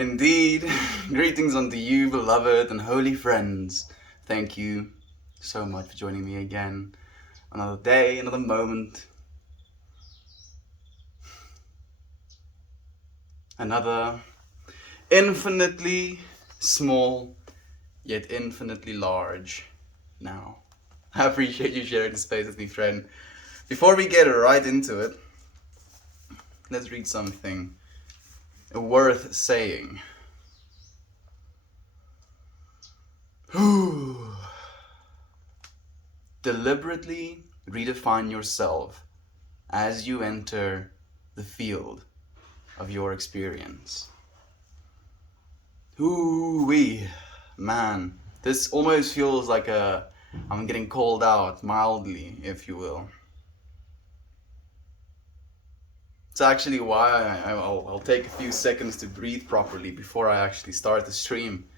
Indeed, greetings unto you, beloved and holy friends. Thank you so much for joining me again. Another day, another moment, another infinitely small, yet infinitely large now. I appreciate you sharing the space with me, friend. Before we get right into it, let's read something worth saying. Deliberately redefine yourself as you enter the field of your experience. Ooh-wee, man, this almost feels like I'm getting called out mildly, if you will. It's actually why I'll take a few seconds to breathe properly before I actually start the stream.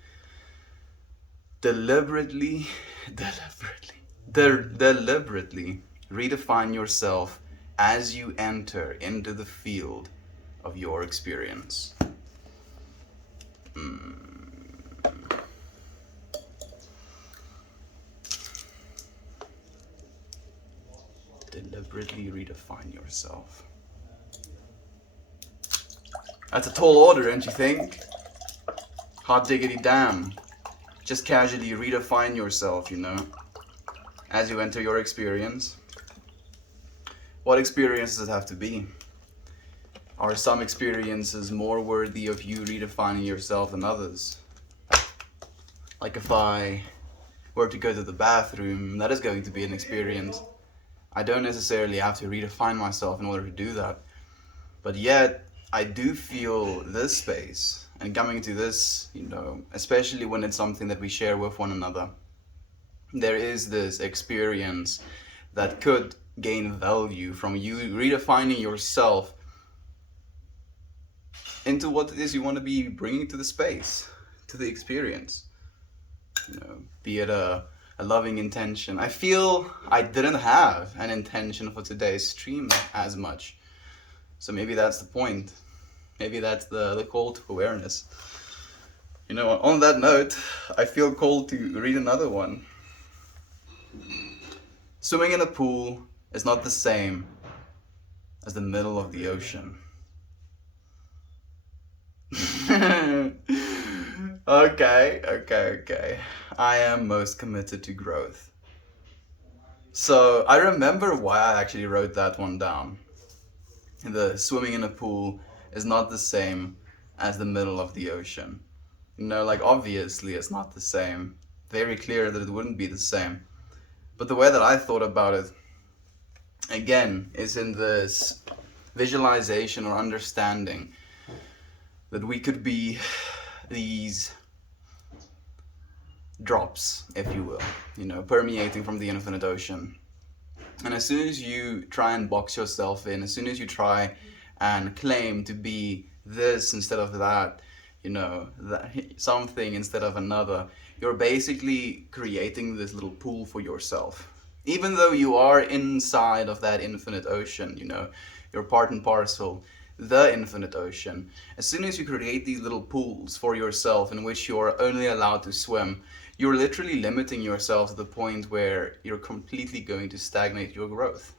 Deliberately redefine yourself as you enter into the field of your experience. Deliberately redefine yourself. That's a tall order, don't you think? Hot diggity damn. Just casually redefine yourself, as you enter your experience. What experience does it have to be? Are some experiences more worthy of you redefining yourself than others? Like if I were to go to the bathroom, that is going to be an experience. I don't necessarily have to redefine myself in order to do that. But yet, I do feel this space and coming to this, especially when it's something that we share with one another, there is this experience that could gain value from you redefining yourself into what it is you want to be bringing to the space, to the experience. Be it a loving intention. I feel I didn't have an intention for today's stream as much. So maybe that's the point. Maybe that's the call to awareness. On that note, I feel called to read another one. Swimming in a pool is not the same as the middle of the ocean. Okay. I am most committed to growth. So I remember why I actually wrote that one down. The swimming in a pool is not the same as the middle of the ocean. Obviously it's not the same. Very clear that it wouldn't be the same. But the way that I thought about it, again, is in this visualization or understanding that we could be these drops, if you will, permeating from the infinite ocean. And as soon as you try and box yourself in, as soon as you try and claim to be this instead of that, something instead of another, you're basically creating this little pool for yourself. Even though you are inside of that infinite ocean, you're part and parcel, the infinite ocean. As soon as you create these little pools for yourself in which you're only allowed to swim, you're literally limiting yourself to the point where you're completely going to stagnate your growth.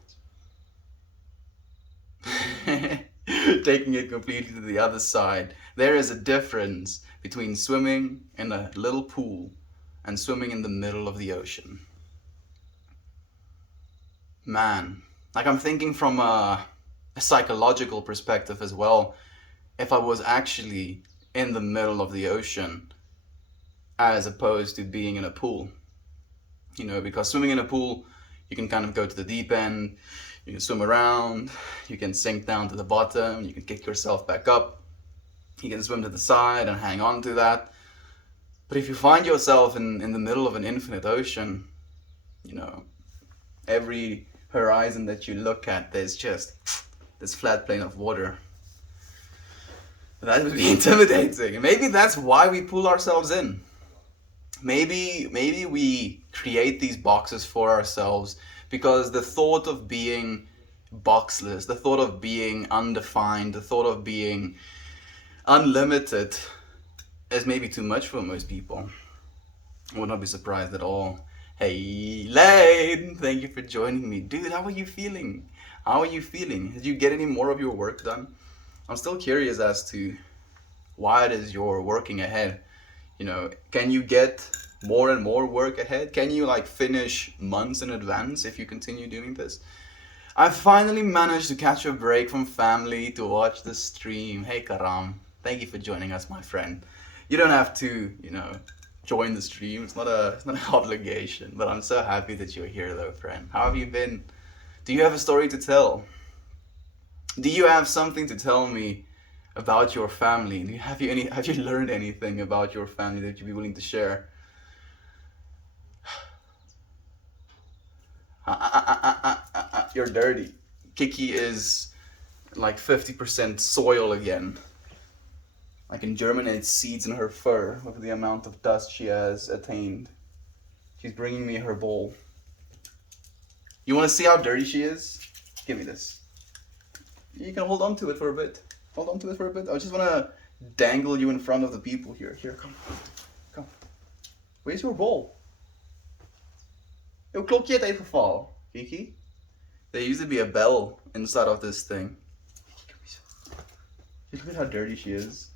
Taking it completely to the other side, there is a difference between swimming in a little pool and swimming in the middle of the ocean. Man, I'm thinking from a psychological perspective as well. If I was actually in the middle of the ocean as opposed to being in a pool, because swimming in a pool, you can kind of go to the deep end, you can swim around, you can sink down to the bottom, you can kick yourself back up, you can swim to the side and hang on to that. But if you find yourself in the middle of an infinite ocean, every horizon that you look at, there's just this flat plane of water. That would be intimidating. And maybe that's why we pull ourselves in. Maybe we create these boxes for ourselves because the thought of being boxless, the thought of being undefined, the thought of being unlimited is maybe too much for most people. I would not be surprised at all. Hey, Lane, thank you for joining me. Dude, how are you feeling? How are you feeling? Did you get any more of your work done? I'm still curious as to why it is you're working ahead. You know, can you get more and more work ahead? Can you like finish months in advance if you continue doing this? I finally managed to catch a break from family to watch the stream. Hey Karam, thank you for joining us, my friend. You don't have to, join the stream. It's not an obligation, but I'm so happy that you're here though, friend. How have you been? Do you have a story to tell? Do you have something to tell me about your family? Have you learned anything about your family that you'd be willing to share? You're dirty. Kiki is like 50% soil again. Like in German, it's seeds in her fur with the amount of dust she has attained. She's bringing me her bowl. You want to see how dirty she is? Give me this. You can hold on to it for a bit. Hold on to it for a bit. I just want to dangle you in front of the people here. Here, come. Come. Where's your bowl? Jouw klokje heeft gevallen, Kiki. There used to be a bell inside of this thing. Look at how dirty she is.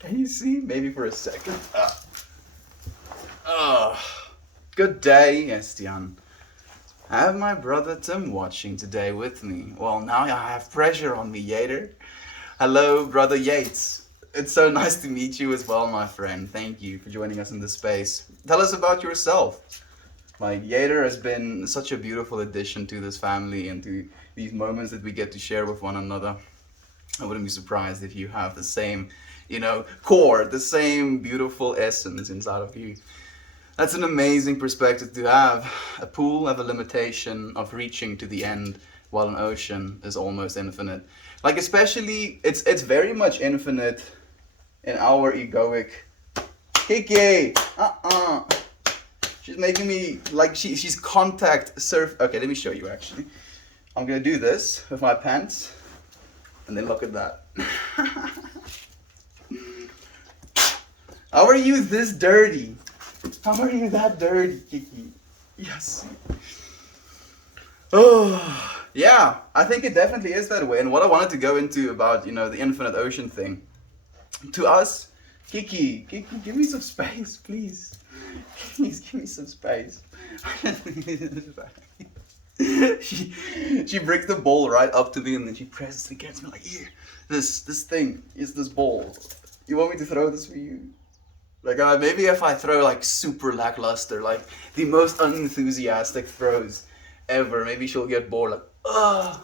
Can you see? Maybe for a second. Good day, Estian. I have my brother Tim watching today with me. Well, now I have pressure on me, Yater. Hello, brother Yates. It's so nice to meet you as well, my friend. Thank you for joining us in this space. Tell us about yourself. Like, Yater has been such a beautiful addition to this family and to these moments that we get to share with one another. I wouldn't be surprised if you have the same, core, the same beautiful essence inside of you. That's an amazing perspective to have. A pool have a limitation of reaching to the end, while an ocean is almost infinite. Like, especially, it's very much infinite in our egoic. Kiki! She's making me, like, she's contact surf. Okay, let me show you, actually. I'm gonna do this with my pants, and then look at that. How are you this dirty? How are you that dirty, Kiki? Yes. Oh, yeah, I think it definitely is that way. And what I wanted to go into about, the infinite ocean thing. To us, Kiki, give me some space, please. Please give me some space. She brings the bowl right up to me and then she presses it against me like, here, this thing is this bowl. You want me to throw this for you? Like, maybe if I throw like super lackluster, like the most unenthusiastic throws ever, maybe she'll get bored like, ugh.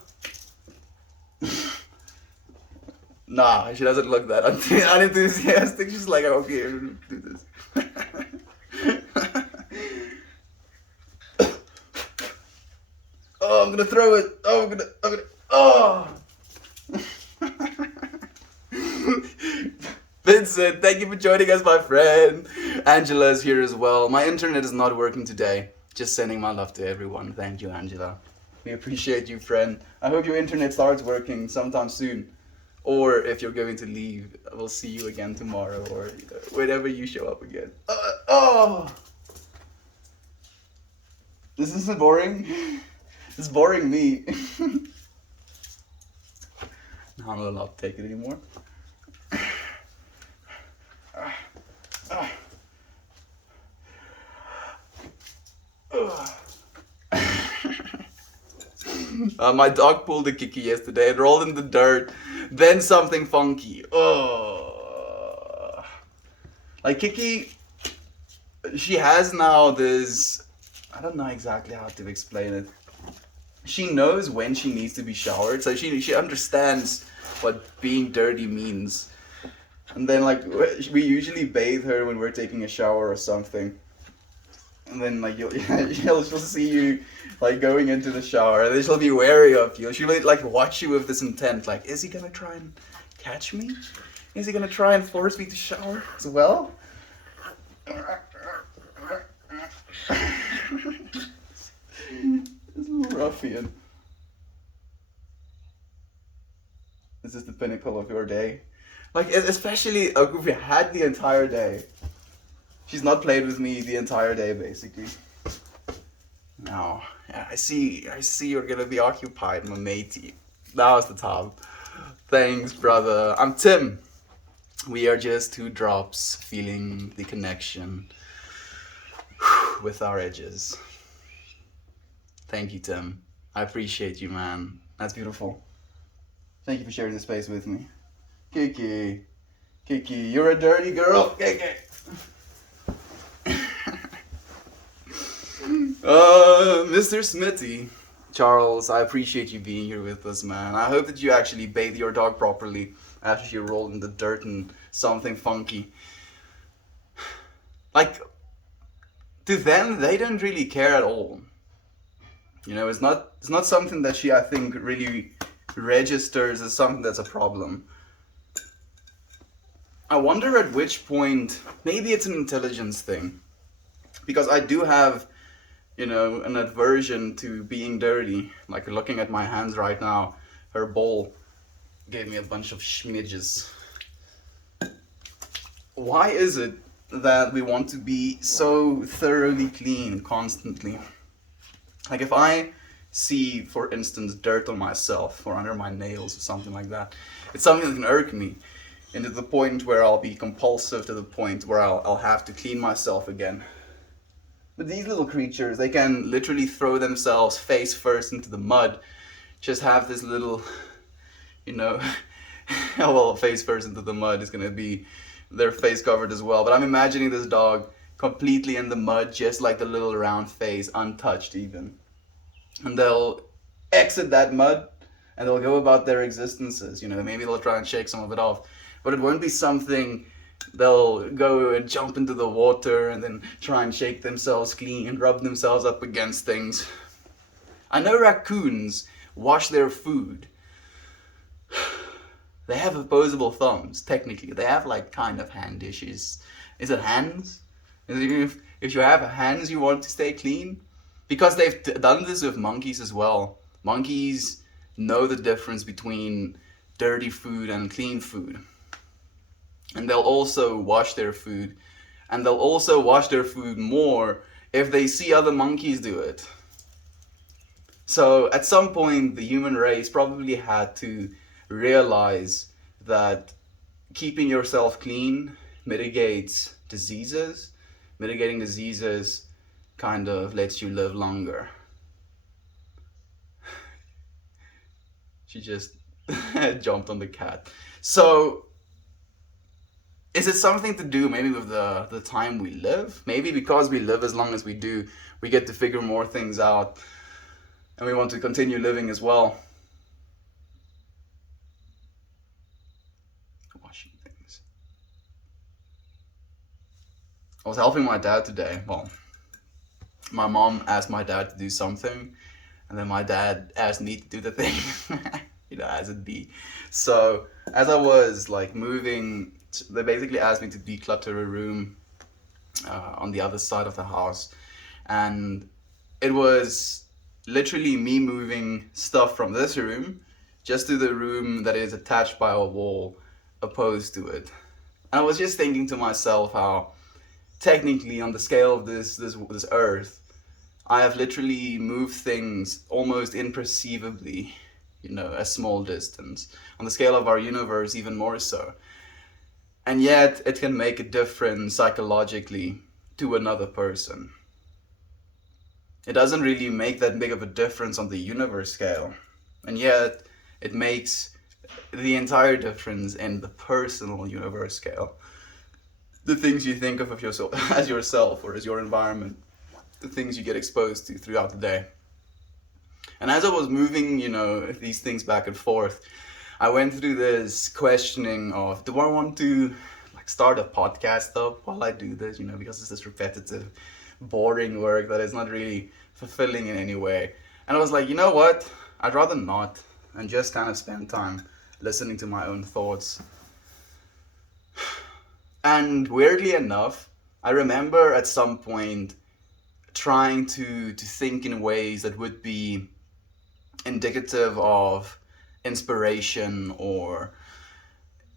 Nah, she doesn't look that unenthusiastic. She's like, okay, do this. Oh, I'm gonna throw it. Oh, I'm gonna, oh. Vincent, thank you for joining us, my friend. Angela's here as well. My internet is not working today. Just sending my love to everyone. Thank you, Angela. We appreciate you, friend. I hope your internet starts working sometime soon. Or if you're going to leave, we'll see you again tomorrow or whenever you show up again. This isn't boring. It's boring me. Now I'm not allowed to take it anymore. My dog pulled a Kiki yesterday. It rolled in the dirt. Then something funky. Like Kiki, she has now this, I don't know exactly how to explain it. She knows when she needs to be showered, so she understands what being dirty means. And then like we usually bathe her when we're taking a shower or something. And then like she'll see you like going into the shower, and then she'll be wary of you. She'll like watch you with this intent, like, is he gonna try and catch me? Is he gonna try and force me to shower as well? This little ruffian. This is the pinnacle of your day. Like, especially we had the entire day. She's not played with me the entire day, basically. No, yeah, I see you're gonna be occupied, my matey. That was the top. Thanks, brother. I'm Tim. We are just two drops feeling the connection with our edges. Thank you, Tim. I appreciate you, man. That's beautiful. Thank you for sharing the space with me. Kiki. Kiki, you're a dirty girl. Kiki. Mr. Smitty. Charles, I appreciate you being here with us, man. I hope that you actually bathe your dog properly after she rolled in the dirt and something funky. Like, to them, they don't really care at all. You know, it's not something that she, I think, really registers as something that's a problem. I wonder at which point, maybe it's an intelligence thing. Because I do have, you know, an aversion to being dirty. Like looking at my hands right now, her bowl gave me a bunch of schmidges. Why is it that we want to be so thoroughly clean constantly? Like if I see, for instance, dirt on myself or under my nails or something like that, it's something that can irk me. And to the point where I'll be compulsive, to the point where I'll have to clean myself again. But these little creatures, they can literally throw themselves face first into the mud. Just have this little, you know, well, face first into the mud is gonna be their face covered as well. But I'm imagining this dog completely in the mud, just like the little round face, untouched even. And they'll exit that mud and they'll go about their existences. You know, maybe they'll try and shake some of it off. But it won't be something they'll go and jump into the water and then try and shake themselves clean and rub themselves up against things. I know raccoons wash their food. They have opposable thumbs, technically. They have like kind of hand dishes. Is it hands? If you have hands you want to stay clean? Because they've done this with monkeys as well. Monkeys know the difference between dirty food and clean food. And they'll also wash their food. And they'll also wash their food more if they see other monkeys do it. So at some point, the human race probably had to realize that keeping yourself clean mitigates diseases. Mitigating diseases kind of lets you live longer. She just jumped on the cat. So is it something to do maybe with the time we live? Maybe because we live as long as we do, we get to figure more things out and we want to continue living as well. Washing things. I was helping my dad today. Well, my mom asked my dad to do something and then my dad asked me to do the thing. You know, as it be. So as I was like moving, they basically asked me to declutter a room on the other side of the house, and it was literally me moving stuff from this room just to the room that is attached by a wall opposed to it. And I was just thinking to myself how technically on the scale of this earth, I have literally moved things almost imperceivably, you know, a small distance. On the scale of our universe, even more so. And yet it can make a difference psychologically to another person. It doesn't really make that big of a difference on the universe scale. And yet it makes the entire difference in the personal universe scale. The things you think of yourself as yourself or as your environment. The things you get exposed to throughout the day. And as I was moving, you know, these things back and forth, I went through this questioning of, do I want to like start a podcast up while I do this, you know, because it's this repetitive, boring work that is not really fulfilling in any way. And I was like, you know what? I'd rather not, and just kind of spend time listening to my own thoughts. And weirdly enough, I remember at some point trying to think in ways that would be indicative of inspiration or,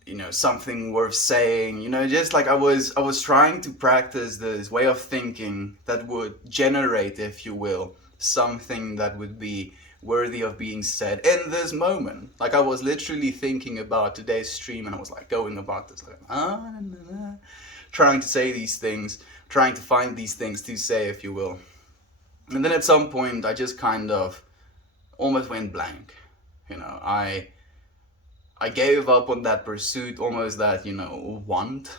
you know, something worth saying, you know, just like I was trying to practice this way of thinking that would generate, if you will, something that would be worthy of being said in this moment. Like I was literally thinking about today's stream, and I was like going about this, like trying to say these things, trying to find these things to say, if you will. And then at some point I just kind of almost went blank. You know, I gave up on that pursuit, almost that, you know, want,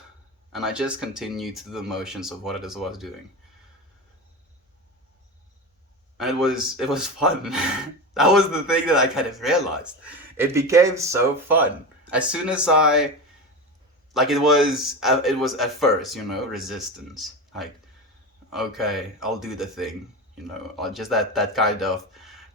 and I just continued to the motions of what it is I was doing. And it was fun. That was the thing that I kind of realized. It became so fun. As soon as it was at first, you know, resistance. Like, okay, I'll do the thing, you know, or just that kind of,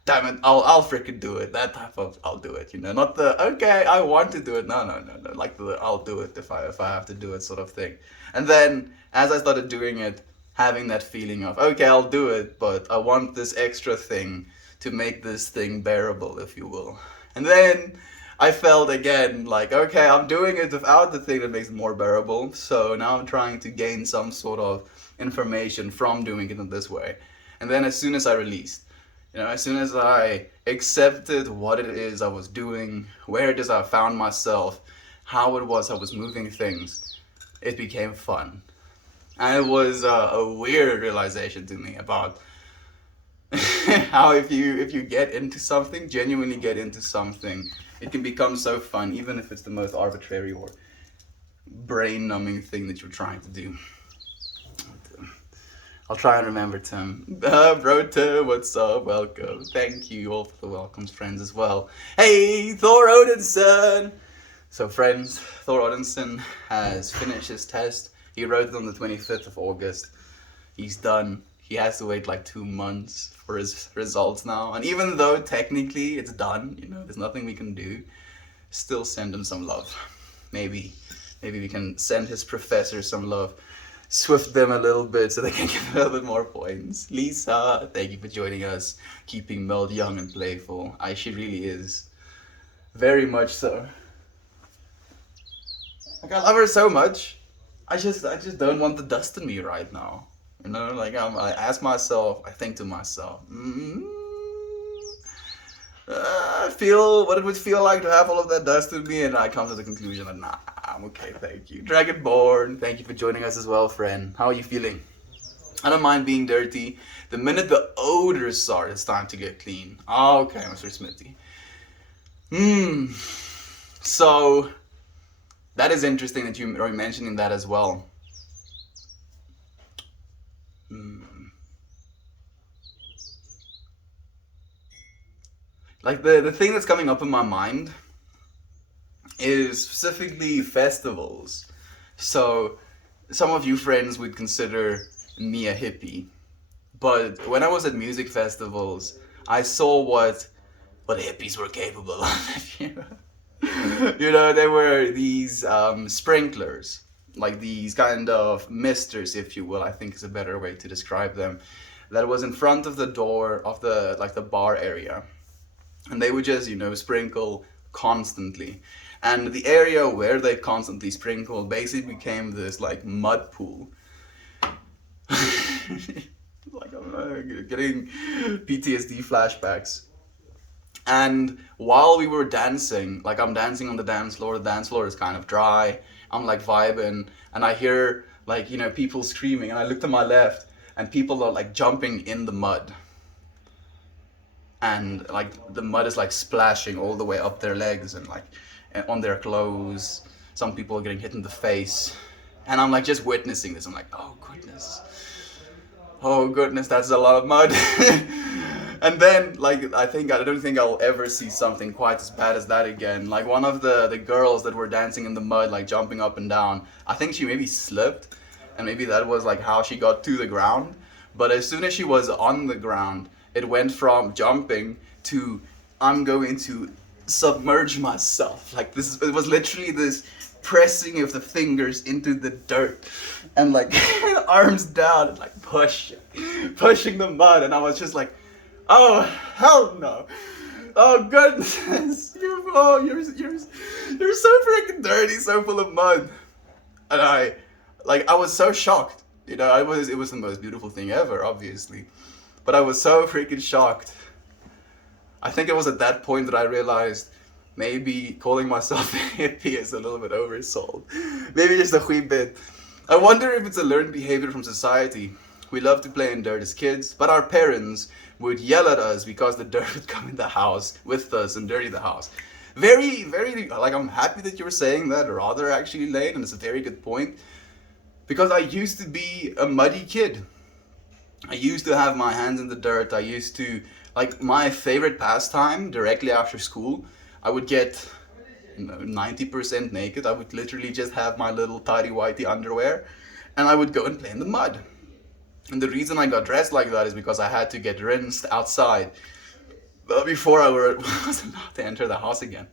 damn it, I'll freaking do it. That type of I'll do it, you know, not the okay, I want to do it. No, no, no, no. Like the I'll do it if I have to do it sort of thing. And then as I started doing it, having that feeling of okay, I'll do it, but I want this extra thing to make this thing bearable, if you will. And then I felt again like okay, I'm doing it without the thing that makes it more bearable. So now I'm trying to gain some sort of information from doing it in this way. And then as soon as I released, you know, as soon as I accepted what it is I was doing, where it is I found myself, how it was I was moving things, it became fun. And it was a weird realization to me about how if you get into something, genuinely get into something, it can become so fun, even if it's the most arbitrary or brain-numbing thing that you're trying to do. I'll try and remember, Tim. Bro, Tim, what's up? Welcome. Thank you all for the welcomes, friends, as well. Hey, Thor Odinson! So, friends, Thor Odinson has finished his test. He wrote it on the 25th of August. He's done. He has to wait like 2 months for his results now. And even though technically it's done, you know, there's nothing we can do, still send him some love. Maybe we can send his professor some love. Swift them a little bit so they can get a little bit more points. Lisa, thank you for joining us, keeping Meld young and playful. She really is. Very much so. Like, I love her so much. I just don't want the dust in me right now. You know, like I ask myself, I think to myself, I feel what it would feel like to have all of that dust in me, and I come to the conclusion that nah, I'm okay, thank you. Dragonborn, thank you for joining us as well, friend. How are you feeling? I don't mind being dirty. The minute the odors start, it's time to get clean. Okay, Mr. Smithy. So that is interesting that you are mentioning that as well. Like the thing that's coming up in my mind is specifically festivals. So some of you friends would consider me a hippie, but when I was at music festivals, I saw what hippies were capable of. You know, there were these sprinklers, like these kind of misters, if you will, I think is a better way to describe them, that was in front of the door of the bar area. And they would just, you know, sprinkle constantly. And the area where they constantly sprinkled basically became this like mud pool. Like I'm getting PTSD flashbacks. And while we were dancing, like I'm dancing on the dance floor is kind of dry. I'm like vibing, and I hear like, you know, people screaming, and I look to my left and people are like jumping in the mud. And like the mud is like splashing all the way up their legs and like on their clothes. Some people are getting hit in the face, and I'm like just witnessing this. I'm like, oh goodness, that's a lot of mud. And then like I don't think I'll ever see something quite as bad as that again. Like one of the girls that were dancing in the mud, like jumping up and down, I think she maybe slipped, and maybe that was like how she got to the ground. But as soon as she was on the ground, it went from jumping to I'm going to submerge myself. Like it was literally this pressing of the fingers into the dirt and like arms down and like pushing the mud. And I was just like, oh, hell no. Oh goodness! You're so freaking dirty, so full of mud. And I was so shocked. It was the most beautiful thing ever, obviously. But I was so freaking shocked. I think it was at that point that I realized maybe calling myself a hippie is a little bit oversold. Maybe just a wee bit. I wonder if it's a learned behavior from society. We love to play in dirt as kids, but our parents would yell at us because the dirt would come in the house with us and dirty the house. Very, very, like, I'm happy that you're saying that, rather actually, Lane, and it's a very good point. Because I used to be a muddy kid. I used to have my hands in the dirt. I used to, like, my favorite pastime directly after school, I would get 90% naked. I would literally just have my little tidy whitey underwear and I would go and play in the mud. And the reason I got dressed like that is because I had to get rinsed outside before I was allowed to enter the house again.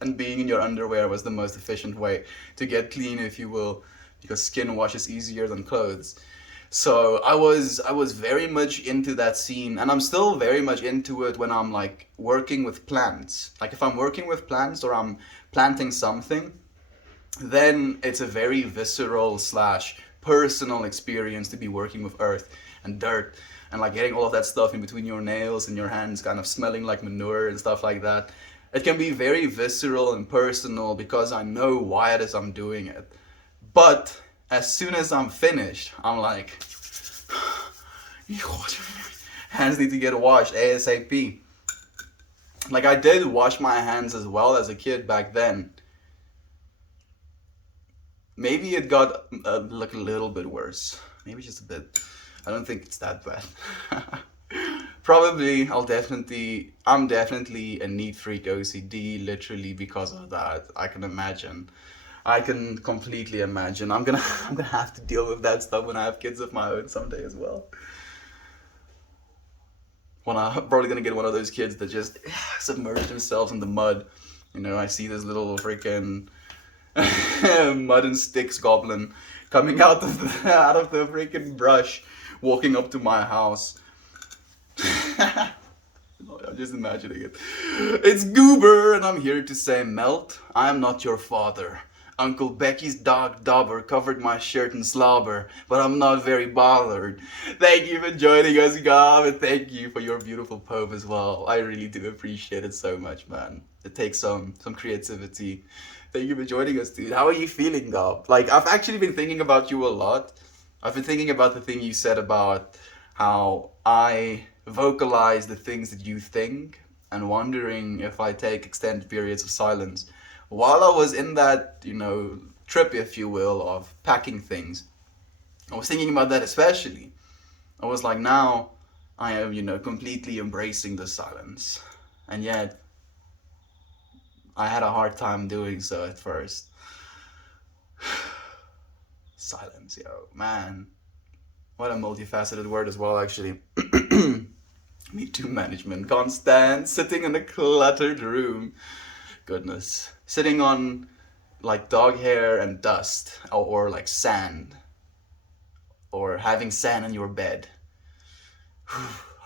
And being in your underwear was the most efficient way to get clean, if you will, because skin washes easier than clothes. So I was very much into that scene, and I'm still very much into it when I'm like working with plants. Like if I'm working with plants or I'm planting something, then it's a very visceral slash personal experience to be working with earth and dirt and like getting all of that stuff in between your nails and your hands kind of smelling like manure and stuff like that. It can be very visceral and personal because I know why it is I'm doing it. But as soon as I'm finished, I'm like, hands need to get washed ASAP. Like I did wash my hands as well as a kid back then. Maybe it got like a little bit worse. Maybe just a bit. I don't think it's that bad. Probably I'm definitely a neat freak OCD literally because of that. I can imagine. I can completely imagine. I'm gonna have to deal with that stuff when I have kids of my own someday as well. When I'm probably gonna get one of those kids that just submerge themselves in the mud. I see this little freaking mud and sticks goblin coming out of the freaking brush, walking up to my house. I'm just imagining it. It's Goober, and I'm here to say, Melt, I am not your father. Uncle Becky's dog Dauber covered my shirt in slobber, but I'm not very bothered. Thank you for joining us, Gob, and thank you for your beautiful poem as well. I really do appreciate it so much, man. It takes some creativity. Thank you for joining us, dude. How are you feeling, Gob? Like, I've actually been thinking about you a lot. I've been thinking about the thing you said about how I vocalize the things that you think and wondering if I take extended periods of silence. While I was in that, trip, if you will, of packing things, I was thinking about that especially. I was like, now I am, completely embracing the silence. And yet, I had a hard time doing so at first. Silence, yo, man. What a multifaceted word as well, actually. Me too management. Can't stand sitting in a cluttered room. Goodness. Sitting on like dog hair and dust or like sand. Or having sand in your bed.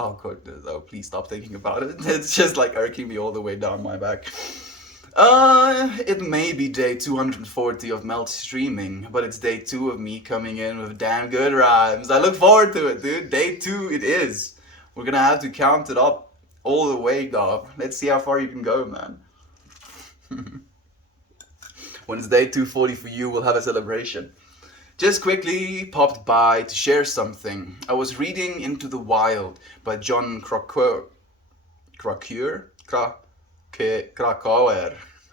Oh goodness. Oh, please stop thinking about it. It's just like irking me all the way down my back. It may be day 240 of Melt streaming, but it's day 2 of me coming in with damn good rhymes. I look forward to it, dude. Day 2 it is. We're gonna have to count it up all the way, dog. Let's see how far you can go, man. When it's day 240 for you, we'll have a celebration. Just quickly popped by to share something. I was reading Into the Wild by John Krakauer. I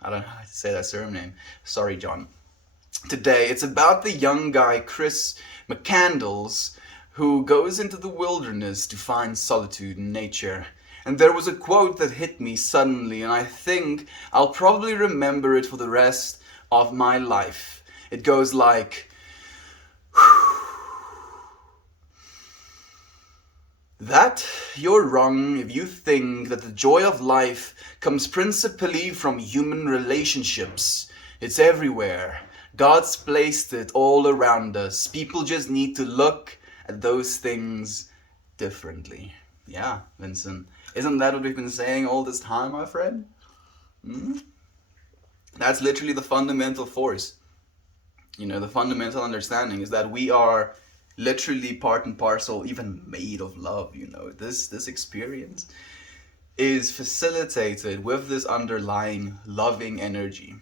don't know how to say that surname. Sorry, John. Today, it's about the young guy Chris McCandles who goes into the wilderness to find solitude in nature. And there was a quote that hit me suddenly, and I think I'll probably remember it for the rest of my life. It goes like, that you're wrong if you think that the joy of life comes principally from human relationships. It's everywhere. God's placed it all around us. People just need to look at those things differently. Yeah, Vincent. Isn't that what we've been saying all this time, my friend? Hmm? That's literally the fundamental force. You know, the fundamental understanding is that we are literally part and parcel, even made of love. You know, this experience is facilitated with this underlying loving energy.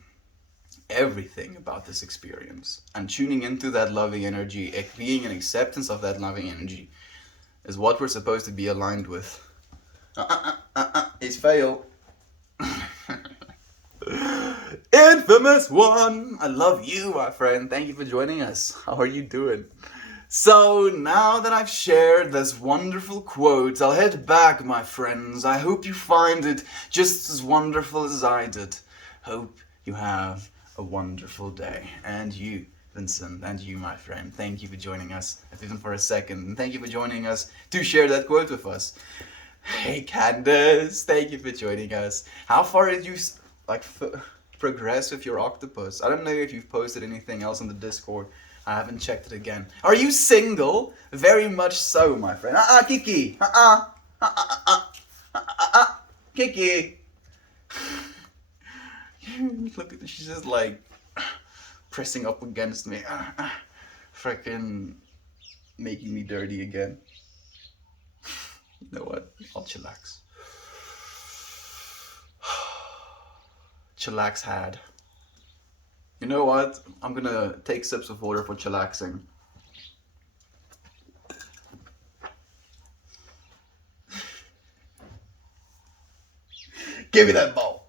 Everything about this experience and tuning into that loving energy, being an acceptance of that loving energy, is what we're supposed to be aligned with. It's fail. Infamous one! I love you, my friend. Thank you for joining us. How are you doing? So, now that I've shared this wonderful quote, I'll head back, my friends. I hope you find it just as wonderful as I did. Hope you have a wonderful day. And you, Vincent, and you, my friend, thank you for joining us, if even for a second. And thank you for joining us to share that quote with us. Hey, Candace, thank you for joining us. How far did you progress with your octopus? I don't know if you've posted anything else on the Discord. I haven't checked it again. Are you single? Very much so, my friend. Kiki. Kiki. Look at, she's just like pressing up against me. Freaking making me dirty again. You know what? I'll chillax. Chillax had. You know what? I'm gonna take sips of water for chillaxing. Give me that ball.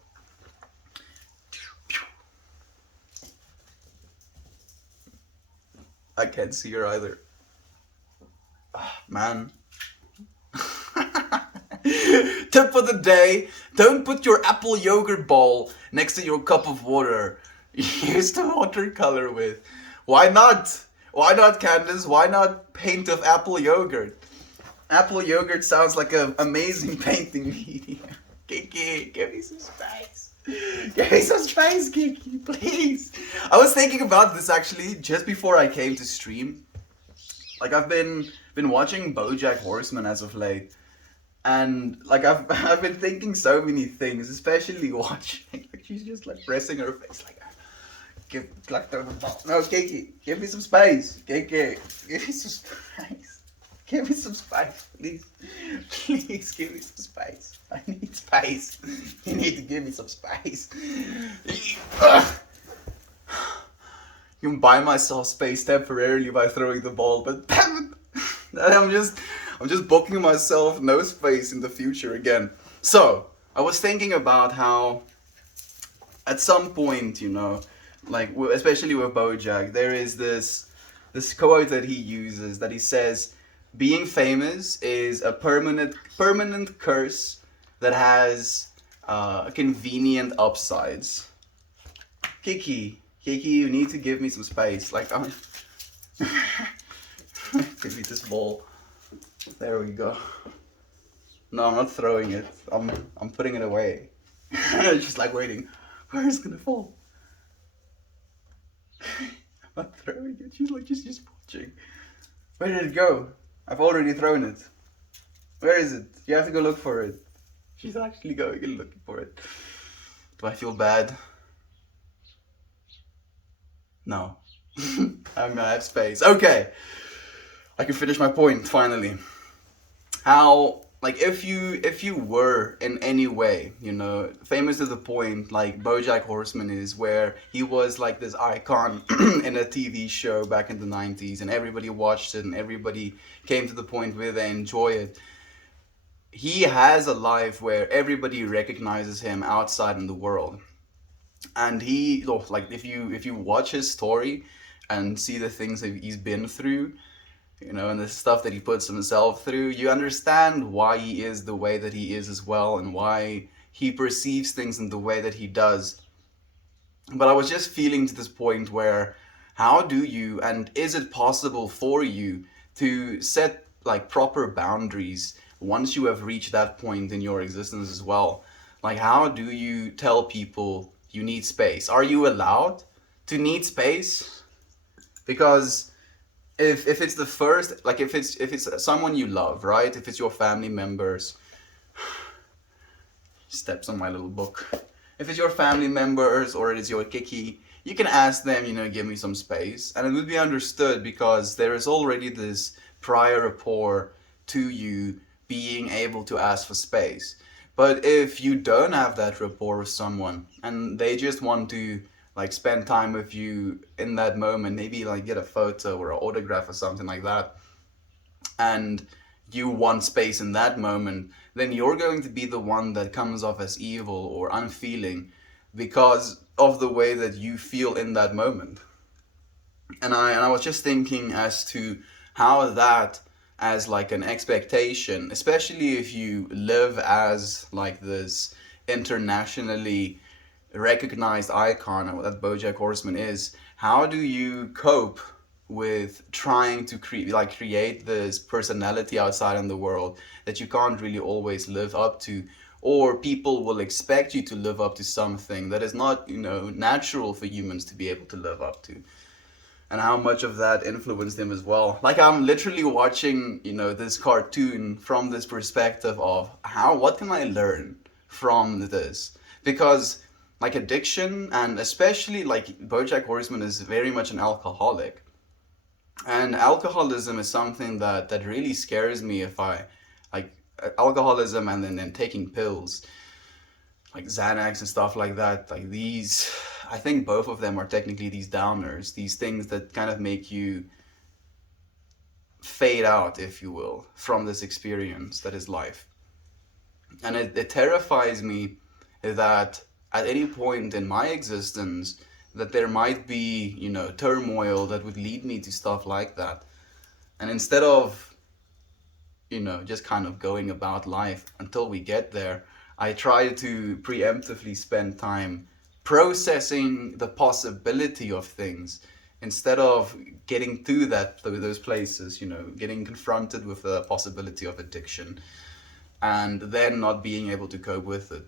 I can't see her either. Man. Tip for the day: don't put your apple yogurt ball next to your cup of water. Use the watercolor with. Why not? Why not, Candace? Why not paint of apple yogurt? Apple yogurt sounds like an amazing painting medium. Kiki, give me some space. Give me some space, Kiki, please. I was thinking about this actually just before I came to stream. Like, I've been watching BoJack Horseman as of late. And like I've been thinking so many things, especially watching. Like, she's just like pressing her face like, give like the ball. No, Kiki, give me some space. Kiki, give me some space. Give me some space, please. Please give me some space. I need space. You need to give me some space. You can buy myself space temporarily by throwing the ball, but damn it, I'm just booking myself no space in the future again. So, I was thinking about how at some point, you know, like especially with BoJack, there is this quote that he uses that he says, being famous is a permanent curse that has convenient upsides. Kiki, you need to give me some space. Like, give me this ball. There we go. No, I'm not throwing it. I'm putting it away. Just like waiting. Where is it gonna fall? I'm not throwing it. She's like just watching. Where did it go? I've already thrown it. Where is it? You have to go look for it. She's actually going and looking for it. Do I feel bad? No. I'm gonna have space. Okay. I can finish my point finally. How, like, if you were in any way, you know, famous to the point like BoJack Horseman is, where he was like this icon in a TV show back in the 90s, and everybody watched it and everybody came to the point where they enjoy it. He has a life where everybody recognizes him outside in the world. And he, like, if you watch his story and see the things that he's been through, you know, and the stuff that he puts himself through, you understand why he is the way that he is as well, and why he perceives things in the way that he does. But I was just feeling to this point where, how do you, and is it possible for you to set like proper boundaries once you have reached that point in your existence as well? Like, how do you tell people you need space? Are you allowed to need space? Because if it's the first, like if it's someone you love, right? If it's your family members, steps on my little book. If it's your family members or it is your kiki, you can ask them, give me some space. And it would be understood because there is already this prior rapport to you being able to ask for space. But if you don't have that rapport with someone and they just want to like spend time with you in that moment, maybe like get a photo or an autograph or something like that, and you want space in that moment, then you're going to be the one that comes off as evil or unfeeling because of the way that you feel in that moment. And I was just thinking as to how that as like an expectation, especially if you live as like this internationally recognized icon that BoJack Horseman is, how do you cope with trying to create this personality outside in the world that you can't really always live up to, or people will expect you to live up to something that is not natural for humans to be able to live up to, and how much of that influenced him as well. Like, I'm literally watching this cartoon from this perspective of what can I learn from this, because like addiction, and especially like BoJack Horseman is very much an alcoholic. And alcoholism is something that really scares me. If I like alcoholism and then taking pills like Xanax and stuff like that, like these, I think both of them are technically these downers, these things that kind of make you fade out, if you will, from this experience that is life. And it terrifies me that at any point in my existence that there might be turmoil that would lead me to stuff like that. And instead of just kind of going about life until we get there, I try to preemptively spend time processing the possibility of things instead of getting to those places, getting confronted with the possibility of addiction and then not being able to cope with it.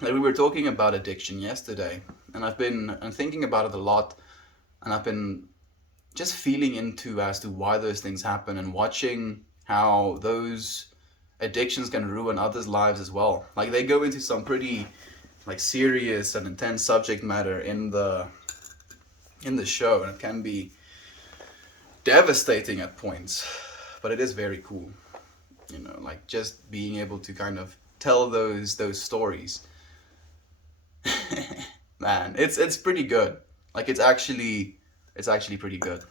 Like, we were talking about addiction yesterday, and I've been thinking about it a lot, and I've been just feeling into as to why those things happen and watching how those addictions can ruin others' lives as well. Like, they go into some pretty like serious and intense subject matter in the show, and it can be devastating at points, but it is very cool. Like just being able to kind of tell those stories. Man, it's pretty good. Like, it's actually pretty good.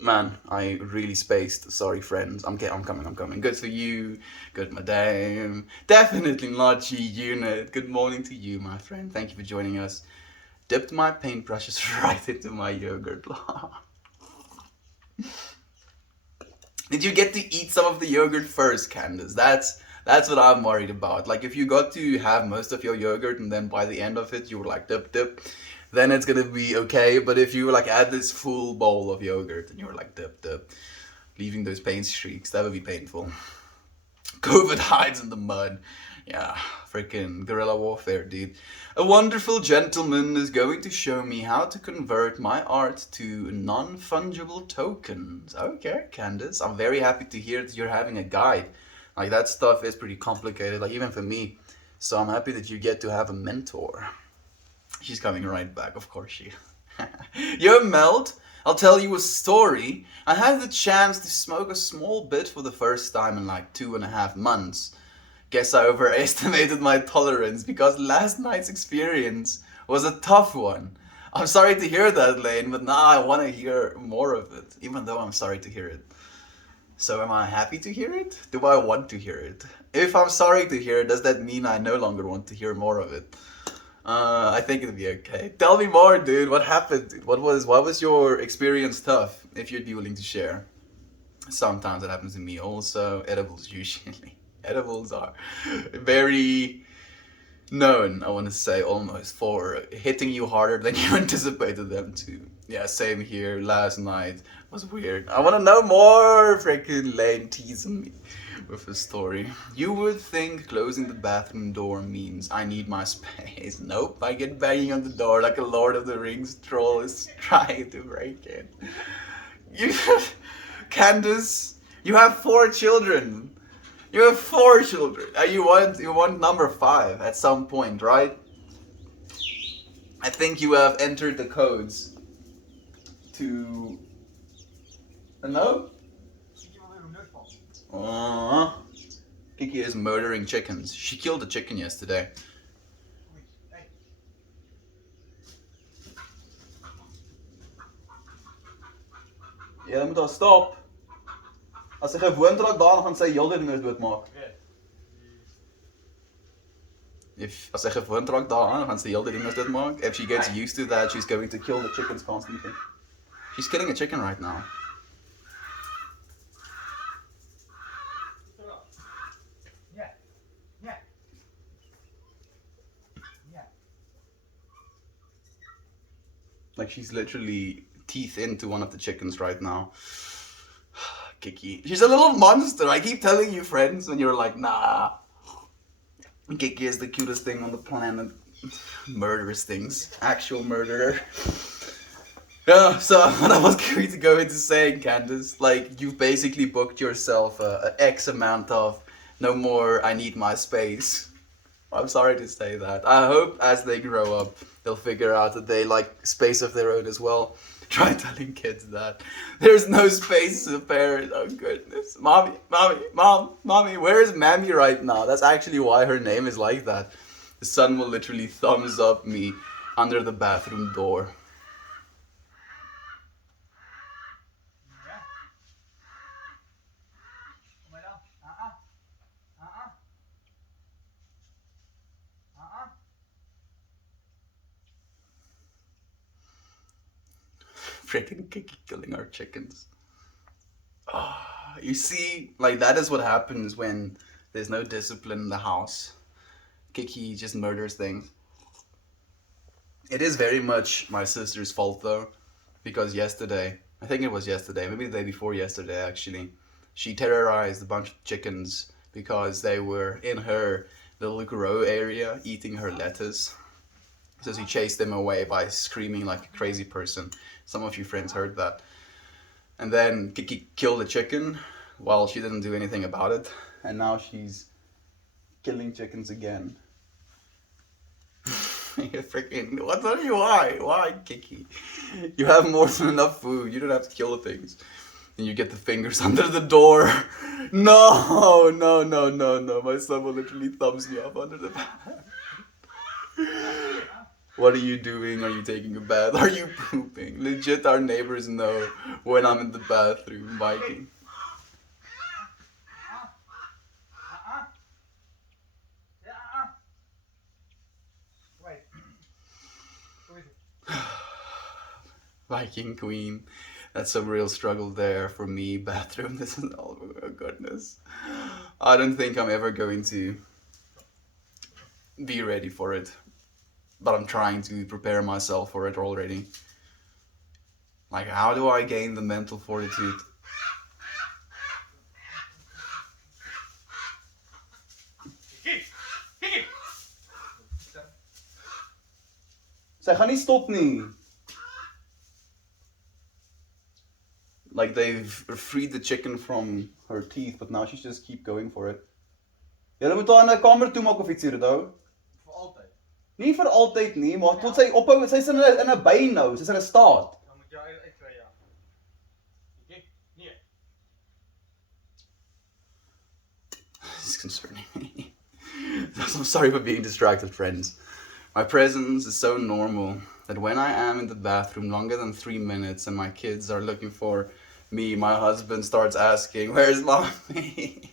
Man, I really spaced. Sorry, friends. I'm coming. Good for you. Good, madame. Definitely not G-Unit. Good morning to you, my friend. Thank you for joining us. Dipped my paintbrushes right into my yogurt. Did you get to eat some of the yogurt first, Candace? That's what I'm worried about. Like, if you got to have most of your yogurt and then by the end of it you were like dip, then it's gonna be okay. But if you like had this full bowl of yogurt and you were like dip, leaving those paint streaks, that would be painful. COVID hides in the mud. Yeah, freaking guerrilla warfare, dude. A wonderful gentleman is going to show me how to convert my art to non-fungible tokens. Okay, Candace, I'm very happy to hear that you're having a guide. Like, that stuff is pretty complicated, like even for me. So I'm happy that you get to have a mentor. She's coming right back, of course she. Yo, Melt, I'll tell you a story. I had the chance to smoke a small bit for the first time in like 2.5 months. Guess I overestimated my tolerance because last night's experience was a tough one. I'm sorry to hear that, Lane, but now I want to hear more of it, even though I'm sorry to hear it. So am I happy to hear it? Do I want to hear it? If I'm sorry to hear it, does that mean I no longer want to hear more of it? I think it'll be okay. Tell me more, dude. What happened? What was your experience tough? If you'd be willing to share. Sometimes it happens to me also. Edibles usually. Edibles are very known, I want to say, almost for hitting you harder than you anticipated them to. Yeah, same here. Last night was weird. I want to know more. Freaking Lane teasing me with a story. You would think closing the bathroom door means I need my space. Nope, I get banging on the door like a Lord of the Rings troll is trying to break in. You, Candace, you have 4 children. You have 4 children. You want number 5 at some point, right? I think you have entered the codes to. No? Kiki is murdering chickens. She killed a chicken yesterday. Jy moet haar stop. As sy gewoond raak daaraan gaan sy heeltyd die mens doodmaak. As sy gewoond raak daaraan gaan sy heeltyd die mens doodmaak. If she gets used to that, she's going to kill the chickens constantly. She's killing a chicken right now. Like she's literally teeth into one of the chickens right now. Kiki. She's a little monster. I keep telling you, friends, and you're like, nah. Kiki is the cutest thing on the planet. Murderous things. Actual murderer. Yeah, so what I was going to go into saying, Candace, like, you've basically booked yourself a X amount of no more, I need my space. I'm sorry to say that. I hope as they grow up, they'll figure out that they like space of their own as well. Try telling kids that there's no space to parent. Oh goodness. Mommy, where's Mammy right now? That's actually why her name is like that. The son will literally thumbs up me under the bathroom door. Freaking Kiki killing our chickens. Oh, you see, like that is what happens when there's no discipline in the house. Kiki just murders things. It is very much my sister's fault though, because yesterday, I think it was yesterday, maybe the day before yesterday actually, she terrorized a bunch of chickens because they were in her little grow area eating her lettuce. So she chased them away by screaming like a crazy person. Some of you friends heard that. And then Kiki killed a chicken while she didn't do anything about it. And now she's killing chickens again. Freaking, what are you? Why, Kiki? You have more than enough food. You don't have to kill the things. And you get the fingers under the door. No. My son will literally thumbs me up under the bed. What are you doing? Are you taking a bath? Are you pooping? Legit, our neighbors know when I'm in the bathroom biking. Viking Queen. That's some real struggle there for me. Bathroom, this is all, oh goodness. I don't think I'm ever going to be ready for it. But I'm trying to prepare myself for it already. Like, how do I gain the mental fortitude? Sy gaan nie stop nie. Like, they've freed the chicken from her teeth, but now she's just keep going for it. Julle moet haar in 'n kamer toe maak of iets hier, onthou? Vir altyd. Nie vir altyd nie, maar tot sy ophou, sy's in 'n by nou, sy's in 'n staat. Dan moet jy uitkry, ja. Okay? Nee. This is concerning me. I'm sorry for being distracted, friends. My presence is so normal that when I am in the bathroom longer than 3 minutes and my kids are looking for me, my husband starts asking, "Where's mommy?"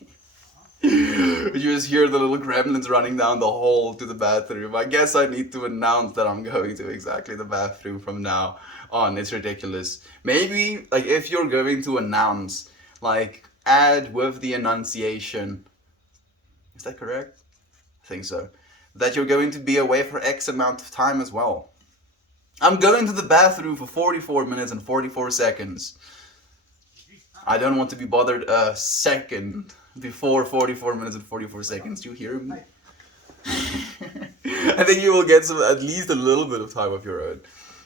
You just hear the little gremlins running down the hall to the bathroom. I guess I need to announce that I'm going to exactly the bathroom from now on. It's ridiculous. Maybe, like, if you're going to announce, like, add with the enunciation. Is that correct? I think so. That you're going to be away for X amount of time as well. I'm going to the bathroom for 44 minutes and 44 seconds. I don't want to be bothered a second before 44 minutes and 44 seconds. Do you hear me? I think you will get at least a little bit of time of your own.